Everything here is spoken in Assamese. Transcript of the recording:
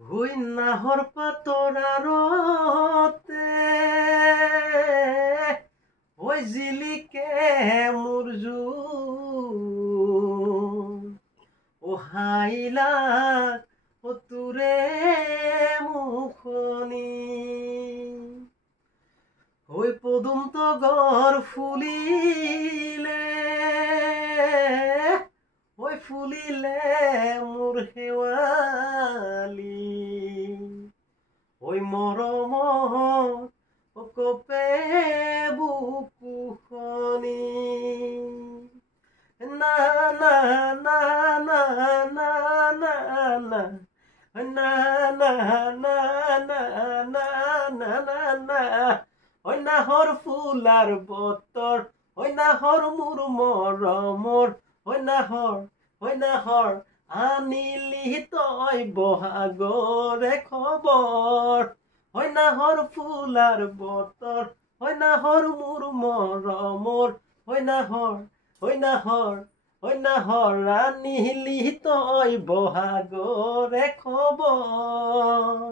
হুই নাহর পাতর আরতে ওই জিলিকে মুরজু ও হাইলা ও তুরে মুখনি ওই পদুম তো গর ফুলিলে ওই ফুলিলে মোর হেওয়ালি ওই মরম ও কপে বুকুখনি না না না না না না না না না না না না না না না ওই নাহর ফুলার বতর ওই নাহর মুর মরমর ওই নাহর আনিলি তই বহাগরে খবর ওই নাহর ফুলার বতর ওই নাহর মুর মরমর ওই নাহর আনিলি তই বহাগরে খবর।